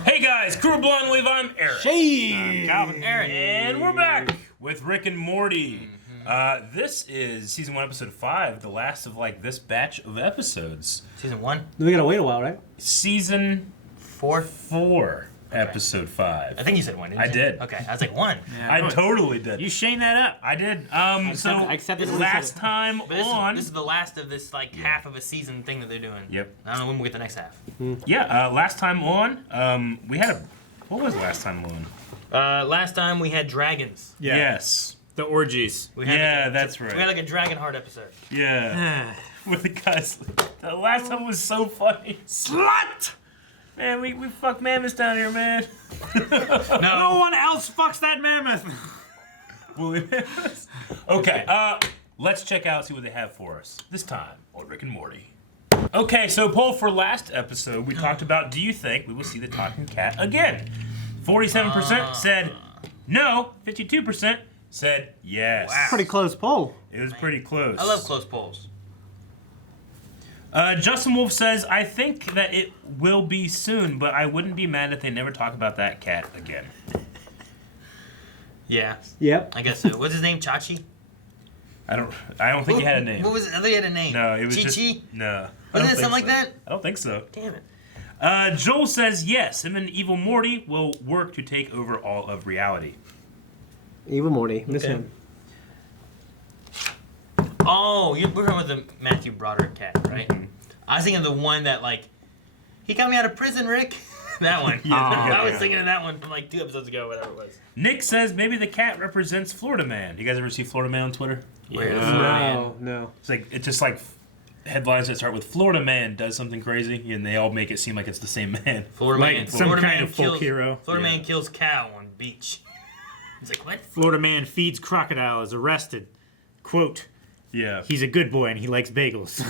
Hey guys, Crew Blonde Wave, I'm Eric. Shane! Calvin. Aaron. And we're back with Rick and Morty. This is season 1, episode 5, the last of this batch of episodes. Season 1? We gotta wait a while, right? Season 4? 4, episode 5. I think you said 1, didn't you? I did. Okay, I was like 1. I totally did. You Shane that up. I did. I accepted it. Last time But this, on... this is the last of this half of a season thing that they're doing. Yep. I don't know when we'll get the next half. Yeah, last time on, we had a... What was last time on? Last time we had dragons. Yeah. Yes. The orgies. We had That's right. We had a Dragon Heart episode. Yeah. With the guys. The last one was so funny. Slut! Man, we fuck mammoths down here, man. No one else fucks that mammoth. Woolly mammoths. Okay, let's check out, see what they have for us. This time on Rick and Morty. Okay, so poll for last episode, we talked about, do you think we will see the talking cat again? 47% said no, 52% said yes. Wow. Pretty close poll. It was pretty close. I love close polls. Justin Wolf says, I think that it will be soon, but I wouldn't be mad if they never talk about that cat again. Yeah. Yep. I guess so. What's his name? Chachi? I don't think he had a name. What was it? I think he had a name. No, it was Chi-Chi? just... No. Wasn't I it don't something think like so. that? I don't think so. Damn it. Joel says, yes, him and Evil Morty will work to take over all of reality. Evil Morty. Miss him. Oh, we're talking about the Matthew Broderick cat, right? I was thinking of the one that, he got me out of prison, Rick. That one. I was thinking of that one from 2 episodes ago, whatever it was. Nick says maybe the cat represents Florida Man. You guys ever see Florida Man on Twitter? No, no. It's just headlines that start with Florida Man does something crazy, and they all make it seem like it's the same man. Florida Man. Some Florida kind Man of folk kills, hero. Florida Man kills cow on beach. He's like, what? Florida man feeds crocodile, is arrested. Quote, Yeah. he's a good boy and he likes bagels.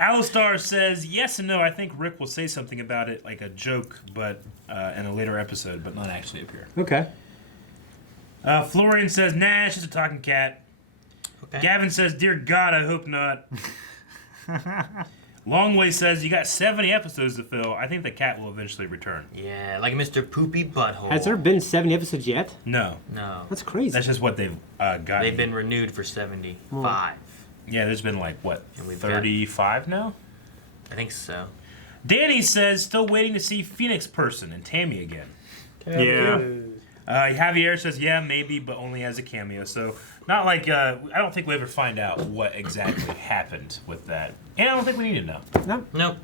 Alistar says, yes and no, I think Rick will say something about it, like a joke, but in a later episode, but not actually appear. Okay. Florian says, nah, it's just a talking cat. Okay. Gavin says, dear God, I hope not. Longway says, you got 70 episodes to fill. I think the cat will eventually return. Yeah, like Mr. Poopy Butthole. Has there been 70 episodes yet? No. No. That's crazy. That's just what they've got. They've been renewed for 75. Yeah, there's been And we've 35 now? I think so. Danny says, still waiting to see Phoenix Person and Tammy again. Yeah. Javier says, yeah, maybe, but only as a cameo. So, not I don't think we ever find out what exactly happened with that. And I don't think we need to know. No. Nope.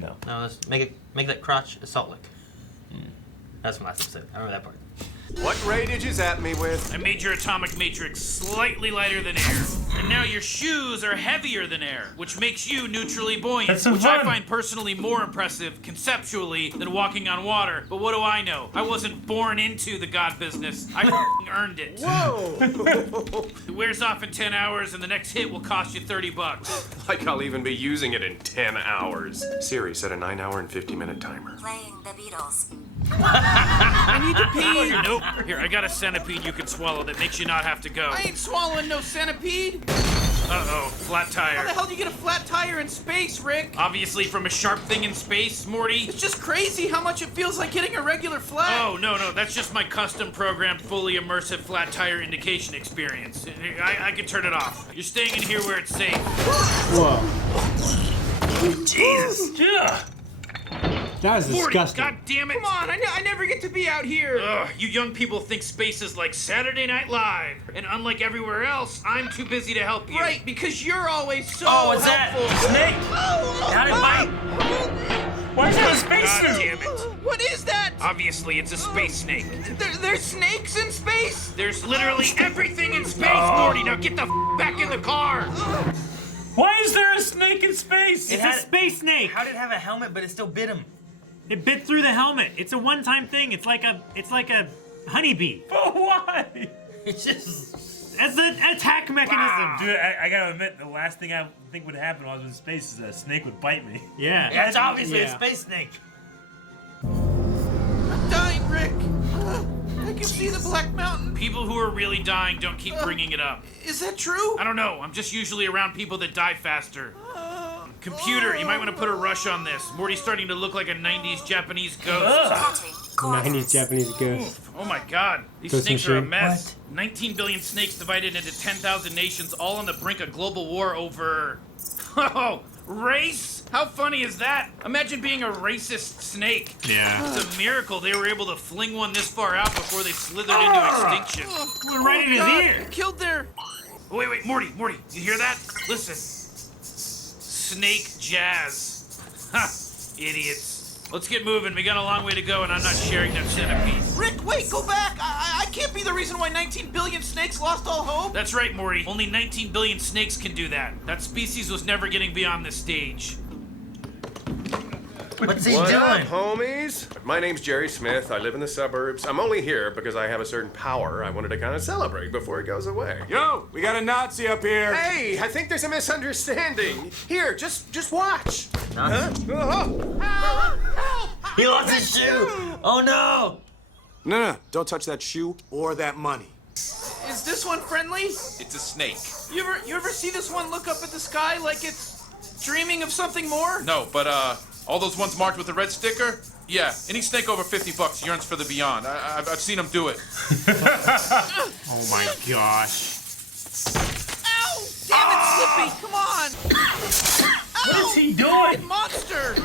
No. No, let's make that crotch a salt lick. That's from last episode. I remember that part. What ray did you zap me with? I made your atomic matrix slightly lighter than air. And now your shoes are heavier than air, which makes you neutrally buoyant, That's so which I fun. find personally more impressive conceptually than walking on water. But what do I know? I wasn't born into the god business. I f***ing earned it. Whoa! It wears off in 10 hours and the next hit will cost you $30. Like I'll even be using it in 10 hours. Siri set a 9-hour and 50-minute timer. Playing the Beatles. I need to pee. Nope. Here, I got a centipede you can swallow that makes you not have to go. I ain't swallowing no centipede. Uh-oh, flat tire. How the hell do you get a flat tire in space, Rick? Obviously from a sharp thing in space, Morty. It's just crazy how much it feels like hitting a regular flat. Oh, no, that's just my custom programmed, fully immersive flat tire indication experience. I can turn it off. You're staying in here where it's safe. Whoa. Jesus! Yeah! That is Morty, disgusting. God damn it! Come on, I never get to be out here. Ugh, you young people think space is like Saturday Night Live. And unlike everywhere else, I'm too busy to help you. Right, because you're always so Oh, what's helpful. that? Snake! Got it, Mike. Why is that a God spacesuit? damn it. What is that? Obviously, it's a space snake. There's snakes in space? There's literally everything in space, Morty. Now get the back in the car. Why is there a snake in space? It's a space snake. How did it have a helmet, but it still bit him? It bit through the helmet. It's a one-time thing. It's like a honeybee. But why? It's just... As an attack mechanism. Dude, I gotta admit, the last thing I think would happen while I was in space is that a snake would bite me. Yeah. That's obviously a Yeah. space snake. I'm dying, Rick. I can see the Black Mountain. People who are really dying don't keep bringing it up. Is that true? I don't know. I'm just usually around people that die faster. Computer, you might want to put a rush on this. Morty's starting to look like a 90s Japanese ghost. 90s Japanese ghost. Oh my god, these Ghost snakes are a machine? mess. 19 billion snakes divided into 10,000 nations, all on the brink of global war over... Oh, race? How funny is that? Imagine being a racist snake. Yeah. It's a miracle they were able to fling one this far out before they slithered into extinction. Went right in his ear. You killed their... Oh, wait, Morty, you hear that? Listen. Snake jazz. Ha, idiots. Let's get moving. We got a long way to go, and I'm not sharing that centerpiece. Rick, wait, go back. I can't be the reason why 19 billion snakes lost all hope. That's right, Morty. Only 19 billion snakes can do that. That species was never getting beyond this stage. What's he What doing? up, homies? My name's Jerry Smith. I live in the suburbs. I'm only here because I have a certain power I wanted to kind of celebrate before it goes away. Yo, we got a Nazi up here. Hey, I think there's a misunderstanding. Here, just watch. Huh? He lost his shoe. Oh no. No, don't touch that shoe or that money. Is this one friendly? It's a snake. You ever see this one look up at the sky like it's dreaming of something more? No, but all those ones marked with the red sticker? Yeah, any snake over $50 yearns for the beyond. I've seen them do it. Oh my gosh. Ow! Damn it, Slippy! Come on! What is he Fucking doing? monster!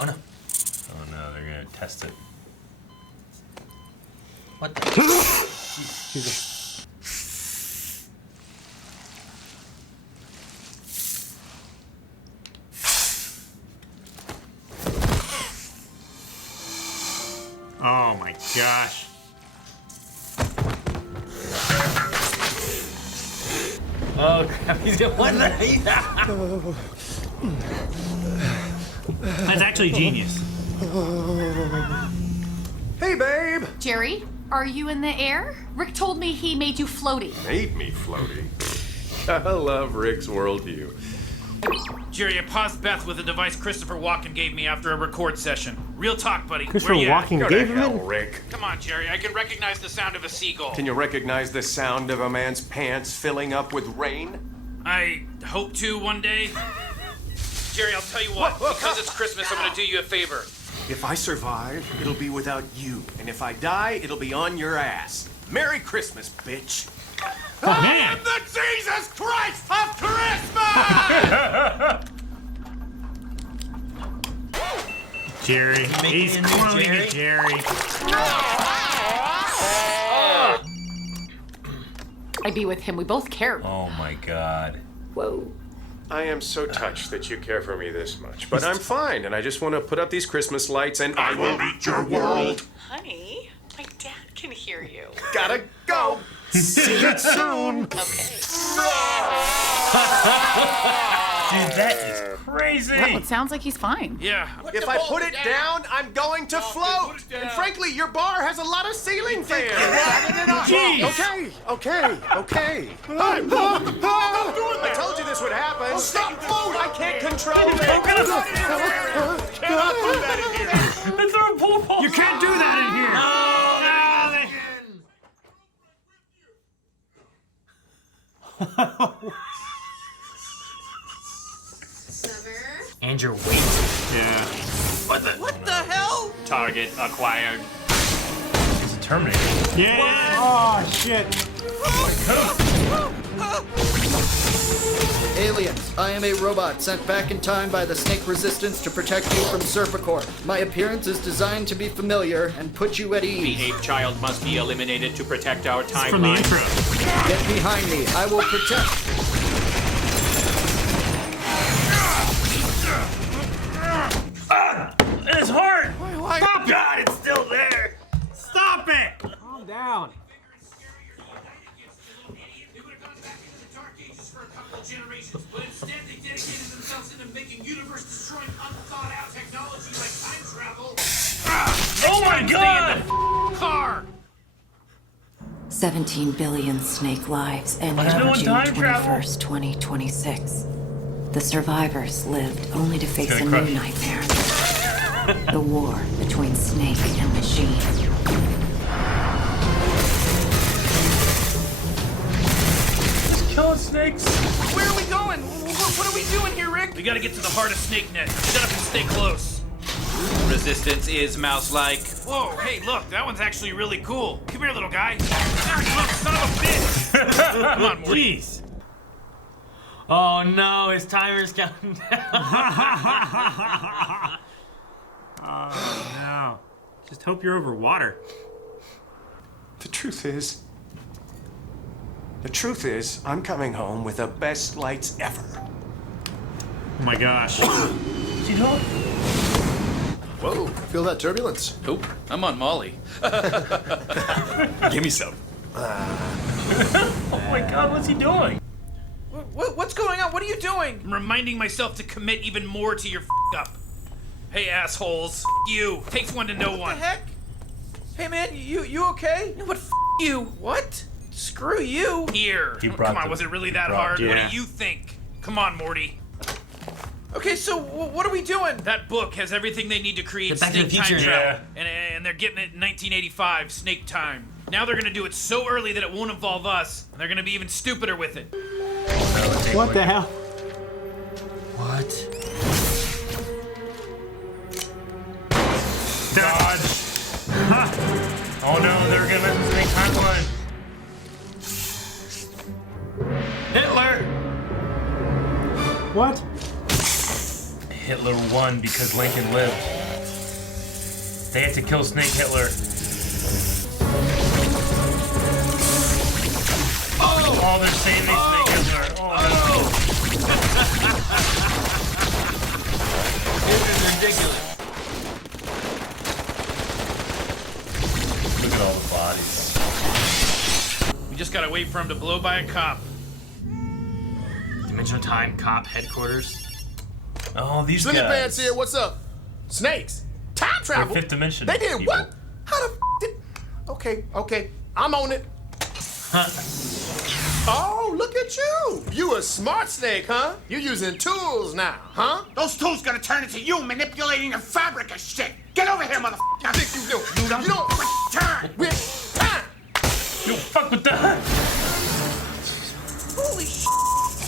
Oh no. Oh no, they're gonna test it. What the? Oh my gosh. Oh crap! He's gonna what? That's actually genius. Hey, babe. Jerry, are you in the air? Rick told me he made you floaty. Made me floaty. I love Rick's worldview. Jerry, I paused Beth with a device Christopher Walken gave me after a record session. Real talk, buddy. Christopher Where you at? Walken Go to gave him hell, it? Rick. Come on, Jerry. I can recognize the sound of a seagull. Can you recognize the sound of a man's pants filling up with rain? I hope to one day. Jerry, I'll tell you what. Because it's Christmas, I'm gonna do you a favor. If I survive, it'll be without you. And if I die, it'll be on your ass. Merry Christmas, bitch. Man. The Jesus Christ of Christmas! Jerry. Making He's a new cloning a Jerry. I'd be with him. We both care. Oh my god. Whoa. I am so touched that you care for me this much. But I'm fine, and I just want to put up these Christmas lights, and I will eat your world. Honey, my dad can hear you. Gotta go. See you soon. Dude, that is crazy. Well, it sounds like he's fine. Yeah. If I put it down, I'm going to float. And frankly, your bar has a lot of ceiling fans. Jeez. Okay. I told you this would happen. Stop floating. I can't control it. They threw a pool ball. You can't do that in here. And you're waiting. Yeah. What the hell? Target acquired. He's a Terminator. Yeah. Oh, shit. Aliens, I am a robot sent back in time by the Snake Resistance to protect you from Serpicore. My appearance is designed to be familiar and put you at ease. The ape child must be eliminated to protect our timeline. From the intro. Get behind me. I will protect. It's hard. Stop God, it's still there. Stop it. Calm down. But instead they dedicated themselves into making universe-destroying, unthought-out technology like time travel. Oh my god. Car! 17 billion snake lives ended Why no on one June time travel? 21st, 2026. The survivors lived only to face a Gonna new crush. nightmare. The war between snake and machine. killing snakes. Where are we going? What are we doing here, Rick? We gotta get to the heart of Snake Net. Shut up and stay close. Resistance is mouse-like. Whoa, hey, look, that one's actually really cool. Come here, little guy. Ah, look, son of a bitch. Come on, Morty. Jeez. Oh no, his timer's counting down. Oh no. Just hope you're over water. The truth is, I'm coming home with the best lights ever. Oh my gosh. What's he doing? Whoa, feel that turbulence? Nope, I'm on Molly. Give me some. Oh my god, what's he doing? What's going on? What are you doing? I'm reminding myself to commit even more to your up. Hey, assholes. You. Takes one to know What one. the heck? Hey, man, you okay? No, but you. What? Screw you. Here. He brought Come on, the- was it really that he brought- hard? What Yeah. do you think? Come on, Morty. Okay, so what are we doing? That book has everything they need to create The Back to the Snake Time Future. Travel. And they're getting it in 1985, Snake Time. Now they're gonna do it so early that it won't involve us, and they're gonna be even stupider with it. What the hell? What? Dodge. Oh no, they're gonna mess with the timeline. Hitler! What? Hitler won because Lincoln lived. They had to kill Snake Hitler. Oh, they're saving Snake Hitler. Oh no. This is ridiculous. Look at all the bodies. We just gotta wait for him to blow by a cop. Dimensional Time Cop Headquarters. Oh, these Slinky guys. Pants here, what's up? Snakes? Time travel? Fifth dimension They did people. what? How the did... Okay, I'm on it. Oh, look at you. You a smart snake, huh? You using tools now, huh? Those tools gonna turn into you manipulating the fabric of shit. Get over here, motherfucker. I think you do. You don't Turn. with time. You don't fuck with that. Holy shit.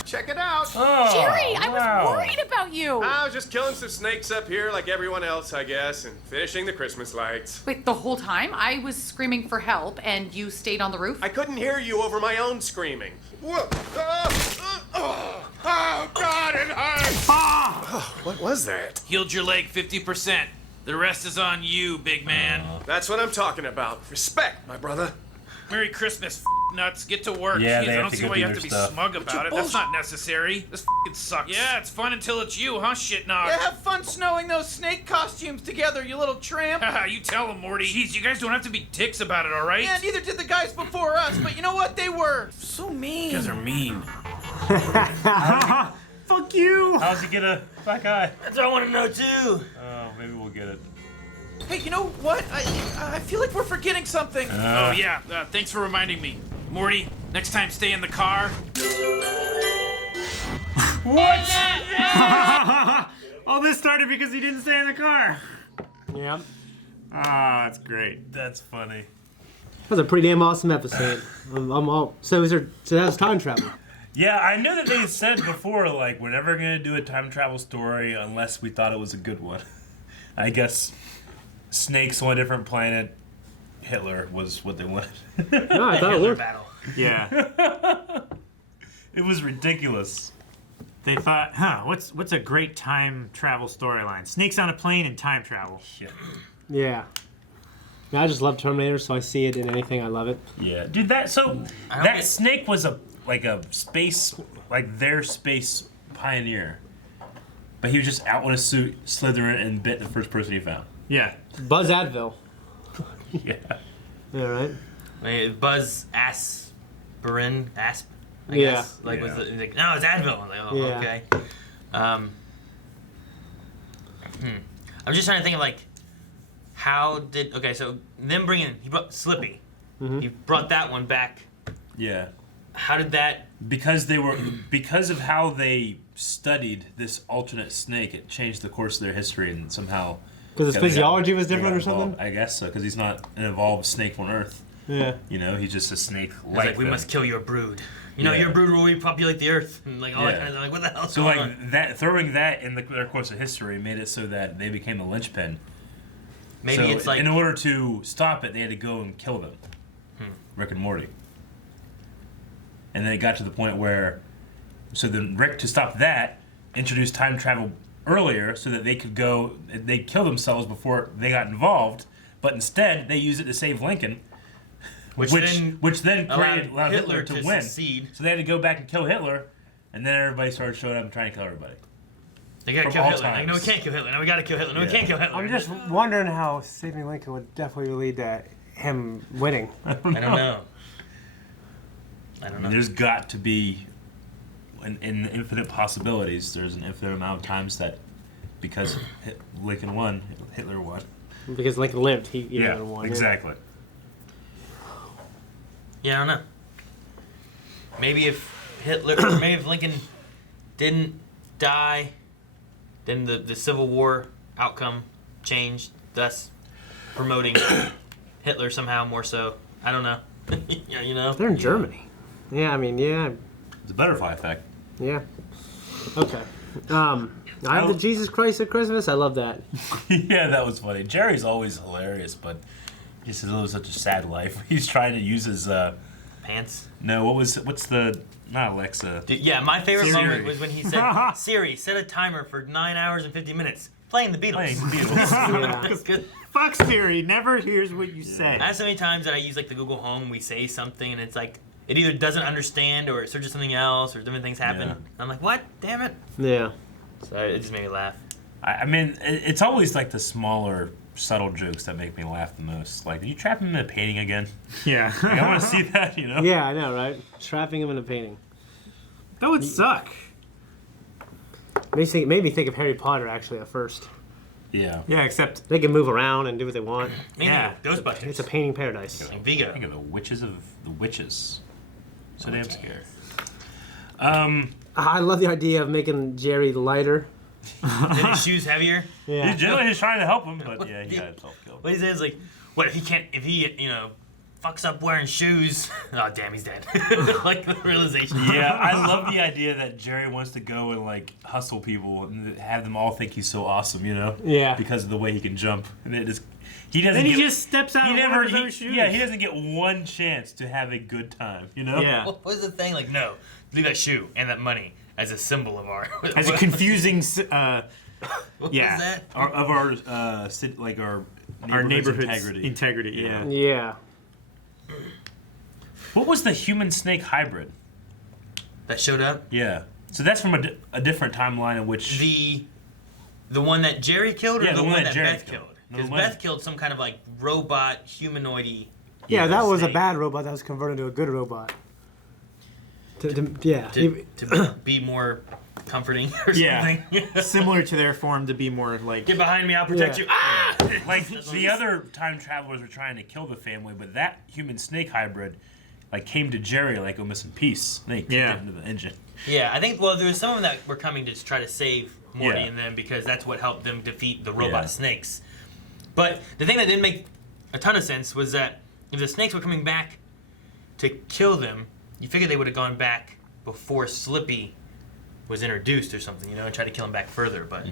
Check it out. Oh, Jerry, I wow. was worried about you. I was just killing some snakes up here like everyone else, I guess, and finishing the Christmas lights. Wait, the whole time I was screaming for help and you stayed on the roof? I couldn't hear you over my own screaming. Oh, God, it hurts. What was that? Healed your leg 50%. The rest is on you, big man. That's what I'm talking about. Respect, my brother. Merry Christmas, nuts. Get to work. Yeah, Jeez, they I have don't to see go why do you have their to be stuff. smug about it. That's not necessary. This sucks. Yeah, it's fun until it's you, huh, shit nog? Yeah, have fun snowing those snake costumes together, you little tramp. Haha, you tell him, Morty. Jeez, you guys don't have to be dicks about it, all right? Yeah, neither did the guys before us, but you know what? They were so mean. You guys are mean. Fuck you! How's he get a black eye? That's what I want to know too. Oh, maybe we'll get it. Hey, you know what? I feel like we're forgetting something. Oh, yeah. Thanks for reminding me. Morty, next time stay in the car. What? Oh, this started because he didn't stay in the car. Yeah. Ah, that's great. That's funny. That was a pretty damn awesome episode. I'm all so that was time travel. Yeah, I knew that they said before, like, we're never gonna do a time travel story unless we thought it was a good one. I guess snakes on a different planet, Hitler was what they wanted. No, I thought it worked. Battle. Yeah. It was ridiculous. They thought, what's a great time travel storyline? Snakes on a plane and time travel. Yeah. Yeah. I just love Terminator, so I see it in anything. I love it. Yeah, dude. That snake was their space pioneer, but he was just out in a suit, slithering and bit the first person he found. Yeah. Buzz Advil. Yeah. Yeah, right. Wait, Buzz Aspirin, I Yeah. guess. Like, Yeah. was it, like, no, it's Advil. I'm like, oh, Yeah. okay. I'm just trying to think of like, so them he brought Slippy. Mm-hmm. He brought that one back. Yeah. How did that? Because of how they studied this alternate snake, it changed the course of their history and somehow. Because his they got- physiology was they different got or something? involved. I guess so, because he's not an evolved snake on Earth. Yeah. You know, he's just a snake It's like like we them. must kill your brood. You know, you're a brood will repopulate the earth and like all that kind of like what the hell's So going like on? that, throwing that in their course of history made it so that they became the linchpin. Maybe so it's like in order to stop it, they had to go and kill them. Rick and Morty. And then it got to the point where, so then Rick, to stop that, introduced time travel earlier so that they could go, they'd kill themselves before they got involved, but instead they used it to save Lincoln, which then allowed Hitler to win. Succeed. So they had to go back and kill Hitler, and then everybody started showing up and trying to kill everybody. They gotta From kill all Hitler. Like, times. no, we can't kill Hitler. No, we gotta kill Hitler. No, we can't kill Hitler. I'm just wondering how saving Lincoln would definitely lead to him winning. I don't know. There's got to be, in infinite possibilities, there's an infinite amount of times that because Lincoln won, Hitler won. Because Lincoln lived, he won. Exactly. Yeah, I don't know. Maybe if Hitler, maybe if Lincoln didn't die, then the Civil War outcome changed, thus promoting Hitler somehow more so. I don't know. Yeah, you know. They're in Germany. Yeah, I mean, yeah. It's a butterfly effect. Yeah. Okay. I have the Jesus Christ at Christmas. I love that. Yeah, that was funny. Jerry's always hilarious, but he just lives such a sad life. He's trying to use his pants. No, what's the not Alexa? Dude, yeah, my favorite Siri. moment was when he said, "Siri, set a timer for 9 hours and 50 minutes playing the Beatles." Playing the Beatles. That's good. Fuck Siri, never hears what you say. I have so many times that I use like the Google Home and we say something and it's like it either doesn't understand or it searches something else or different things happen. Yeah. I'm like, what? Damn it. Yeah. So it just made me laugh. I mean, it's always like the smaller, subtle jokes that make me laugh the most. Like, did you trap him in a painting again? Yeah. Like, I want to see that, you know? Yeah, I know, right? Trapping him in a painting. That would suck. Made me think of Harry Potter, actually, at first. Yeah. Yeah, except they can move around and do what they want. Yeah, Ghostbusters. It's a painting paradise. And Vigo. Think of the witches. So damn scary. I love the idea of making Jerry lighter. Then his shoes heavier. Yeah. He's generally just trying to help him, but yeah, he got himself killed. What he says like, what if he you know, fucks up wearing shoes? Oh damn, he's dead. Like the realization. Yeah, I love the idea that Jerry wants to go and like hustle people and have them all think he's so awesome, you know? Yeah. Because of the way he can jump, and it just he doesn't. Then he get, just steps out he of never, one of those shoes. Yeah, he doesn't get one chance to have a good time, you know? Yeah. What was the thing? Like, no, leave that shoe and that money as a symbol of our. As a confusing, What was that? Our neighborhood's integrity. integrity, yeah. Yeah. What was the human snake hybrid? That showed up. Yeah. So that's from a different timeline in which The one that Jerry killed, or Yeah, the one that Jerry Beth killed. killed? The Because one- Beth killed some kind of like robot humanoidy. Yeah, that was a snake. bad robot that was converted to a good robot. Yeah. To be more comforting or Yeah. something. Similar to their form to be more like. Get behind me, I'll protect Yeah. you. Ah! like the other time travelers were trying to kill the family, but that human snake hybrid like came to Jerry like a missing piece. And they kicked Yeah. it into the engine. Yeah, I think, well, there was some of them that were coming to try to save Morty Yeah. and them because that's what helped them defeat the robot Yeah. snakes. But the thing that didn't make a ton of sense was that if the snakes were coming back to kill them, you figured they would have gone back before Slippy was introduced or something, you know, and tried to kill him back further. But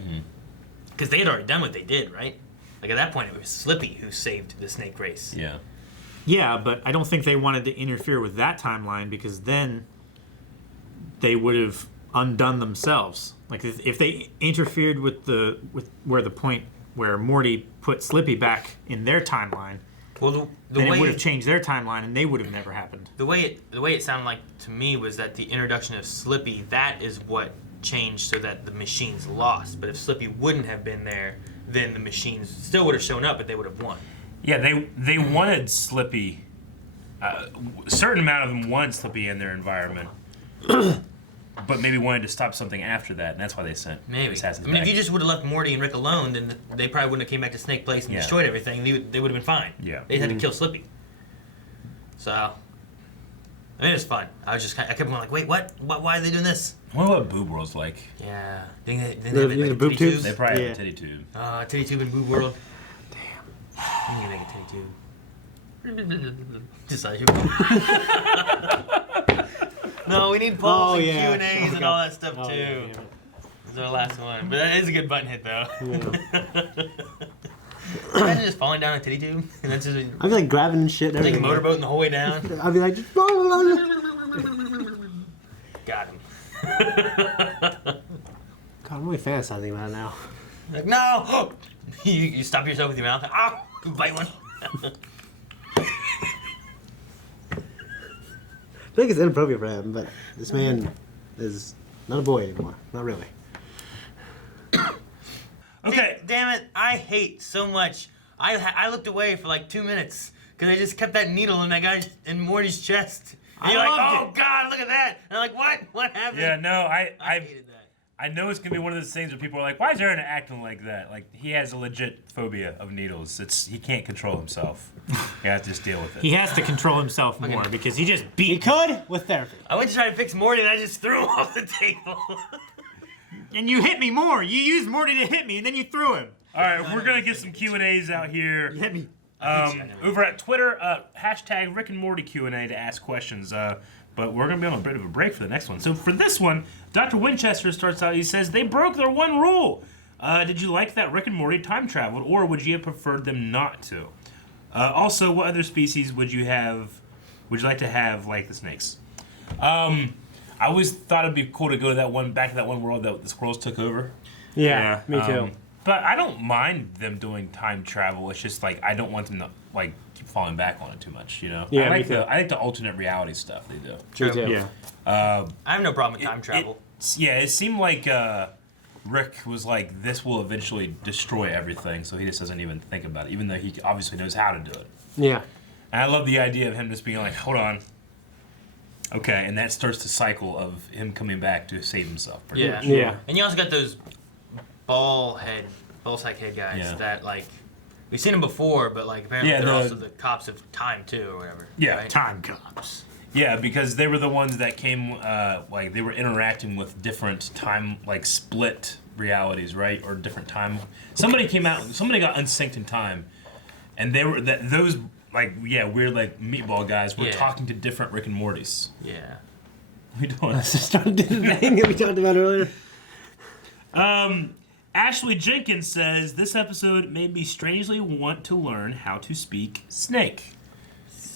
because they had already done what they did, right? Like at that point, it was Slippy who saved the snake race. Yeah. Yeah, but I don't think they wanted to interfere with that timeline because then they would have undone themselves. Like if they interfered with where the point where Morty put Slippy back in their timeline, Well, then it would have changed their timeline and they would have never happened. The way it sounded like to me was that the introduction of Slippy, that is what changed so that the machines lost. But if Slippy wouldn't have been there, then the machines still would have shown up, but they would have won. Yeah, they wanted Slippy. A certain amount of them wanted Slippy in their environment, but maybe wanted to stop something after that, and that's why they sent Maybe. assassins I mean, back. if you just would have left Morty and Rick alone, then they probably wouldn't have came back to Snake Place and Yeah. destroyed everything. They would have been fine. Yeah. They just had to kill Slippy. So, I mean, it was fun. I kept going like, wait, what? Why are they doing this? I wonder what boob world's like. Yeah. Think they The- have the like a boob titty tubes? tube? They probably Yeah. have a titty tube. Titty tube and boob world. Damn. You can make a titty tube. Just like you. No, we need polls and yeah. Q&As and all that stuff Oh, too. yeah, This is our last one, but that is a good button hit though. Yeah. Imagine just falling down a titty tube and that's just I'd be like grabbing and shit and like everything. motorboating the whole way down. I'd be like, just... Got him. God, I'm really fantasizing about it now. Like, no! you stop yourself with your mouth. Ow! You bite one. I think it's inappropriate for him, but this man is not a boy anymore. Not really. Okay. Damn it! I hate so much. I looked away for like 2 minutes because I just kept that needle in that guy in Morty's chest. And you're like, oh God, look at that! And I'm like, what? What happened? Yeah, no, I hated that. I know it's gonna be one of those things where people are like, "Why is Aaron acting like that?" Like he has a legit phobia of needles. He can't control himself. You have to just deal with it. He has to control himself more because he just beat. He could with therapy. I went to try to fix Morty and I just threw him off the table. And you hit me more. You used Morty to hit me, and then you threw him. All right, we're gonna get some Q&As out here. You hit me. Over at Twitter, hashtag Rick and Morty Q&A to ask questions. But we're going to be on a bit of a break for the next one. So for this one, Dr. Winchester starts out, he says, they broke their one rule. Did you like that Rick and Morty time traveled, or would you have preferred them not to? Also, what other species would you like to have like the snakes? I always thought it'd be cool to go to back to that one world that the squirrels took over. Yeah, me too. But I don't mind them doing time travel. It's just like I don't want them to like keep falling back on it too much, you know. Yeah, I me too. like the alternate reality stuff they do. True too. Yeah. I have no problem with time travel. It seemed like Rick was like, this will eventually destroy everything, so he just doesn't even think about it, even though he obviously knows how to do it. Yeah. And I love the idea of him just being like, hold on. Okay, and that starts the cycle of him coming back to save himself. pretty much. Yeah. And you also got those ball sack head guys that like we've seen them before, but like apparently they're also the cops of time too, or whatever. Yeah, right? Time cops. Yeah, because they were the ones that came, like they were interacting with different time, like split realities, right, or different time. Somebody got unsynced in time, and they were those like weird like meatball guys were talking to different Rick and Mortys. Yeah. We doing Let's just start doing the thing that we talked about earlier. Ashley Jenkins says, this episode made me strangely want to learn how to speak snake.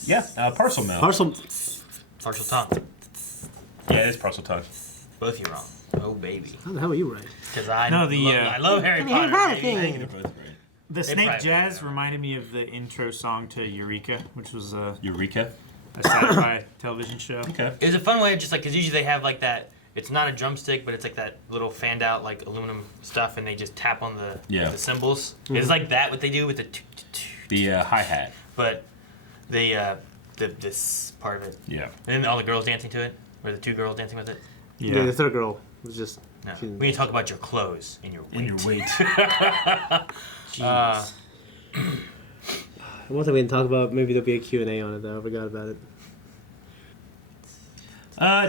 Yeah, parcel mouth. Partial tongue. Yeah, it is parcel tongue. Both you wrong. Oh, baby. How the hell are you right? Because I No, love Harry Potter. I think they're both right. The snake jazz reminded me of the intro song to Eureka, which was a Eureka? sci-fi television show. Okay. It was a fun way, just like, because usually they have like that, it's not a drumstick, but it's like that little fanned out like aluminum stuff, and they just tap on the cymbals. Mm-hmm. It's like that what they do with the hi-hat. But this part of it. Yeah. And then all the girls dancing to it, or the two girls dancing with it. Yeah, the third girl was just... No. We need to talk about your clothes and your weight. And your weight. Jeez. One thing we didn't talk about, maybe there'll be a Q&A on it though, I forgot about it.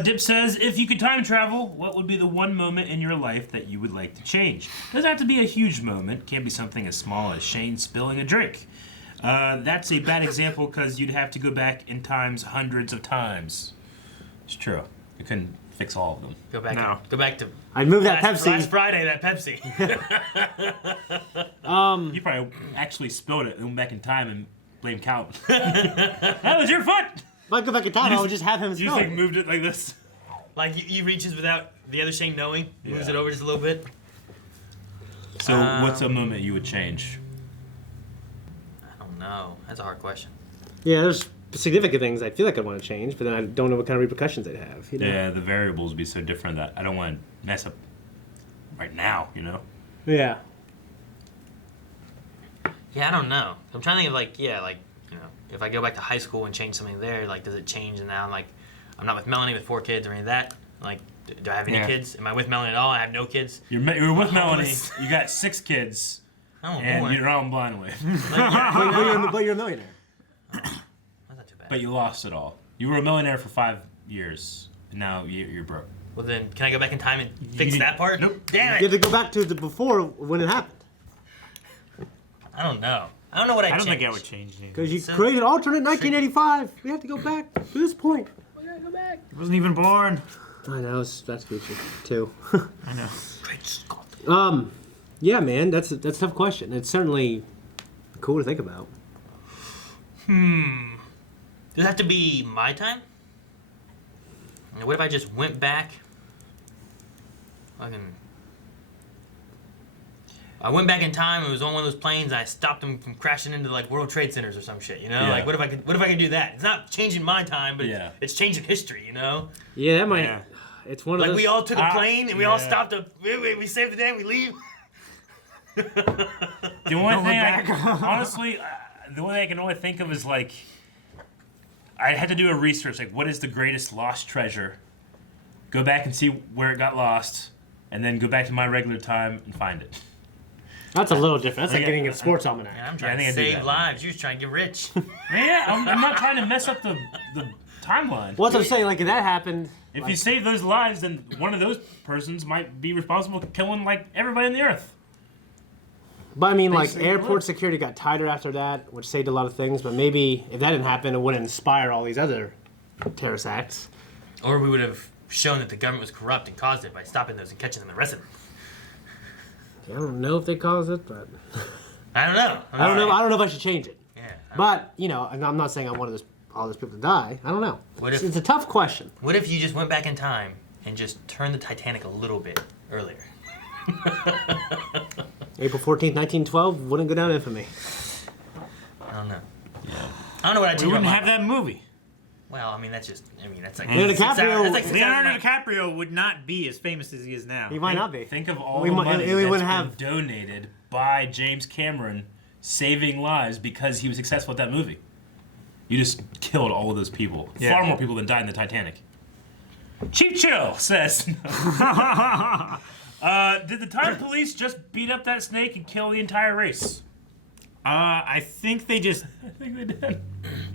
Dip says, if you could time travel, what would be the one moment in your life that you would like to change? Doesn't have to be a huge moment. Can't be something as small as Shane spilling a drink. That's a bad example because you'd have to go back in times hundreds of times. It's true. You couldn't fix all of them. Go back to I'd move that Pepsi. Last Friday, that Pepsi. You probably actually spilled it and went back in time and blamed Calvin. That was your fault! If I go back in time, I would just have him You just like moved it like this. Like he reaches without the other Shane knowing, moves it over just a little bit. So what's a moment you would change? I don't know. That's a hard question. Yeah, there's significant things I feel like I want to change, but then I don't know what kind of repercussions they'd have. You know? Yeah, the variables would be so different that I don't want to mess up right now, you know? Yeah. Yeah, I don't know. I'm trying to think of like, if I go back to high school and change something there, like, does it change? And now I'm like, I'm not with Melanie with 4 kids or any of that. Like, do I have any kids? Am I with Melanie at all? I have no kids. You're with Melanie. You got 6 kids. And you're on blind way. But you're a millionaire. That's not too bad. But you lost it all. You were a millionaire for 5 years. And now you're broke. Well, then, can I go back in time and fix that part? Nope. Damn it. You have to go back to the before when it happened. I don't know. I don't know what I'd I don't change. think I would change anything. Because you created alternate 1985. We have to go back to this point. come back. He wasn't even born. I know, that's creepy too. I know. Yeah, man, that's a tough question. It's certainly cool to think about. Does it have to be my time? I mean, what if I just went back? I went back in time. It was on one of those planes. And I stopped them from crashing into like World Trade Centers or some shit. You know, Yeah. like what if I could do that? It's not changing my time, but Yeah. it's changing history. You know, Yeah, that might. It's one of like those. we all took a plane and we all yeah. stopped. We saved the day and we leave. The only thing honestly, the only thing I can only think of is like, I had to do a research, like what is the greatest lost treasure? Go back and see where it got lost, and then go back to my regular time and find it. That's a little different. That's like Okay. getting a sports almanac. Man, I'm I trying think to I do save that. lives. You're just trying to get rich. Yeah, I'm not trying to mess up the timeline. What's I'm saying? Like if that happened. If you save those lives, then one of those persons might be responsible for killing like everybody on the earth. But I mean, like Basically, airport what? security got tighter after that, which saved a lot of things. But maybe if that didn't happen, it wouldn't inspire all these other terrorist acts. Or we would have shown that the government was corrupt and caused it by stopping those and catching them and arresting them. I don't know if they caused it, but I don't know. I don't know. I don't know if I should change it. Yeah. But and I'm not saying I wanted all those people to die. I don't know. What if- It's a tough question. What if you just went back in time and just turned the Titanic a little bit earlier? April 14th, 1912 wouldn't go down in infamy. I don't know. I don't know what I We do. wouldn't have that movie. Well, I mean, that's like Leonardo DiCaprio- that's like Leonardo DiCaprio would not be as famous as he is now. He might not be. Think of all We the might- money we that's wouldn't been have- donated by James Cameron saving lives because he was successful at that movie. You just killed all of those people. Yeah. Far more people than died in the Titanic. Cheap Chill says, did the time police just beat up that snake and kill the entire race? I think they just I think they did.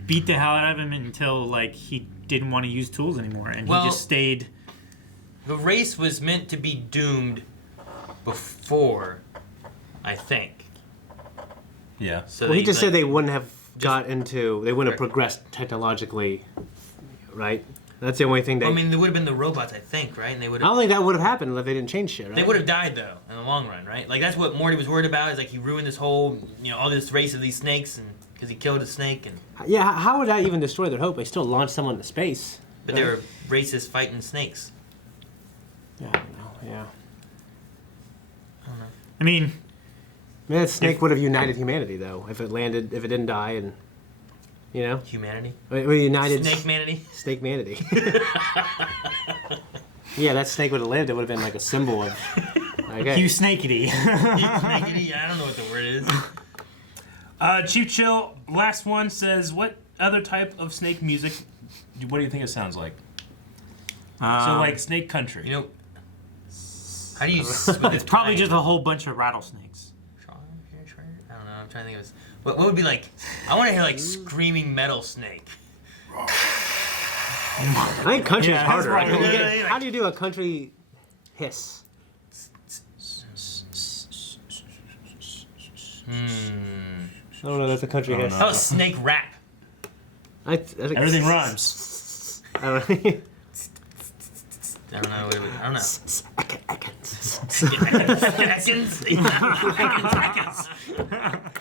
beat the hell out of him until like he didn't want to use tools anymore, and Well- he just stayed. The race was meant to be doomed before, I think. Yeah. So Well, he they, just like, said they wouldn't have they wouldn't have progressed technologically, right? That's the only thing they. I mean, there would have been the robots, I think, right? And they would I don't have. think that would have happened if they didn't change shit, right? They would have died though in the long run, right? Like that's what Morty was worried about. Is like he ruined this whole, all this race of these snakes, and because he killed a snake, and Yeah, how would that even destroy their hope? They still launched someone into space. but they were racists fighting snakes. Yeah, I don't know. Yeah. I mean, Man, that snake would have united humanity though if it didn't die, and Humanity. we united Snake manity. Snake manity. Yeah, that snake would have lived. It would have been like a symbol of. Okay. Hugh Snakety. Snakety. I don't know what the word is. Cheap Chill, last one says, what other type of snake music, what do you think it sounds like? So like Snake Country. You know, how do you? It's probably just a whole bunch of rattlesnakes. I don't know. I'm trying to think of this. What would be like? I want to hear like screaming metal snake. I think country's Yeah, harder. that's right. How do you do a country hiss? I don't know. That's a country hiss. How about snake rap? I think Everything rhymes. I don't know. I don't know. I don't know.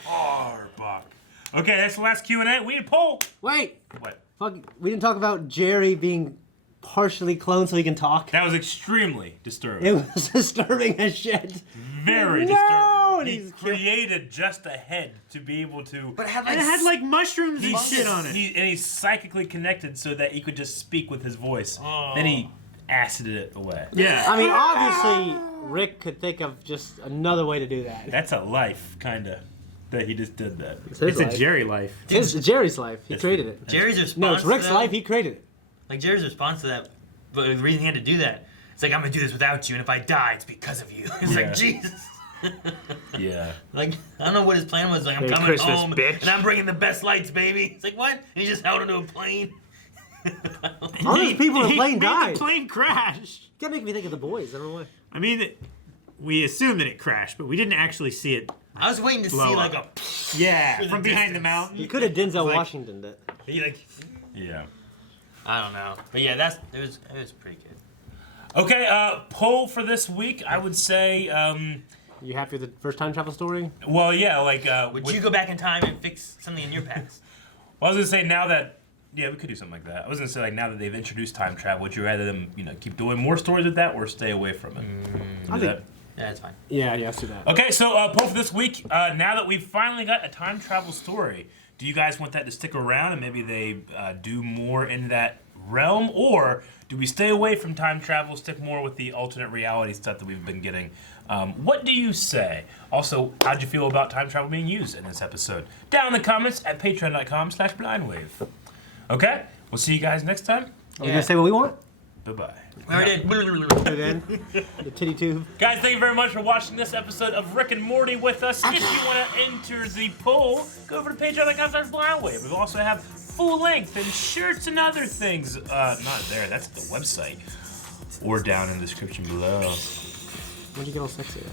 Arbuck. Okay, that's the last Q&A. We need a poll. Wait. What? Fuck. We didn't talk about Jerry being partially cloned so he can talk. That was extremely disturbing. It was disturbing as shit. Very No, disturbing. and He he's created just a head to be able to. But it had And it had like mushrooms and shit on it. And he's psychically connected so that he could just speak with his voice. Then he acided it away. Yeah. I mean, obviously, Rick could think of just another way to do that. That's a life, kinda, that he just did that. It's his It's a life. Jerry life. It's Jerry's life. He created it. Jerry's response. No, it's Rick's to that, life. He created it. Like Jerry's response to that. But the reason he had to do that, it's like I'm gonna do this without you, and if I die, it's because of you. It's Yeah. like Jesus. Yeah. Like I don't know what his plan was. Like I'm Merry coming Christmas, home bitch. and I'm bringing the best lights, baby. It's like what? And he just held onto a plane. All those people in the plane made died. The plane crashed. That make me think of the boys. I don't know why. I mean, we assumed that it crashed, but we didn't actually see it. I was waiting to Blow see up. like a. Yeah, In the from behind the distance. mountain. You could have Denzel Like- Washington it. He like. Yeah. I don't know, but yeah, it was pretty good. Okay, poll for this week, I would say. You happy with the first time travel story? Well, yeah, like. Would you go back in time and fix something in your past? Well, I was gonna say now that. Yeah, we could do something like that. I was gonna say like now that they've introduced time travel, would you rather them keep doing more stories with that or stay away from it? I think. Yeah, that's fine. Yeah, let's do that. Okay, so poll for this week. Now that we've finally got a time travel story, do you guys want that to stick around and maybe they do more in that realm, or do we stay away from time travel, stick more with the alternate reality stuff that we've been getting? What do you say? Also, how'd you feel about time travel being used in this episode? Down in the comments at patreon.com/blindwave. Okay, we'll see you guys next time. Are we gonna say what we want? Bye-bye. We already did. Then the titty tube. Guys, thank you very much for watching this episode of Rick and Morty with us. If you want to enter the poll, go over to patreon.com/blindwave. We also have full length and shirts and other things. Not there, that's the website. Or down in the description below. Why'd you get all sexy there?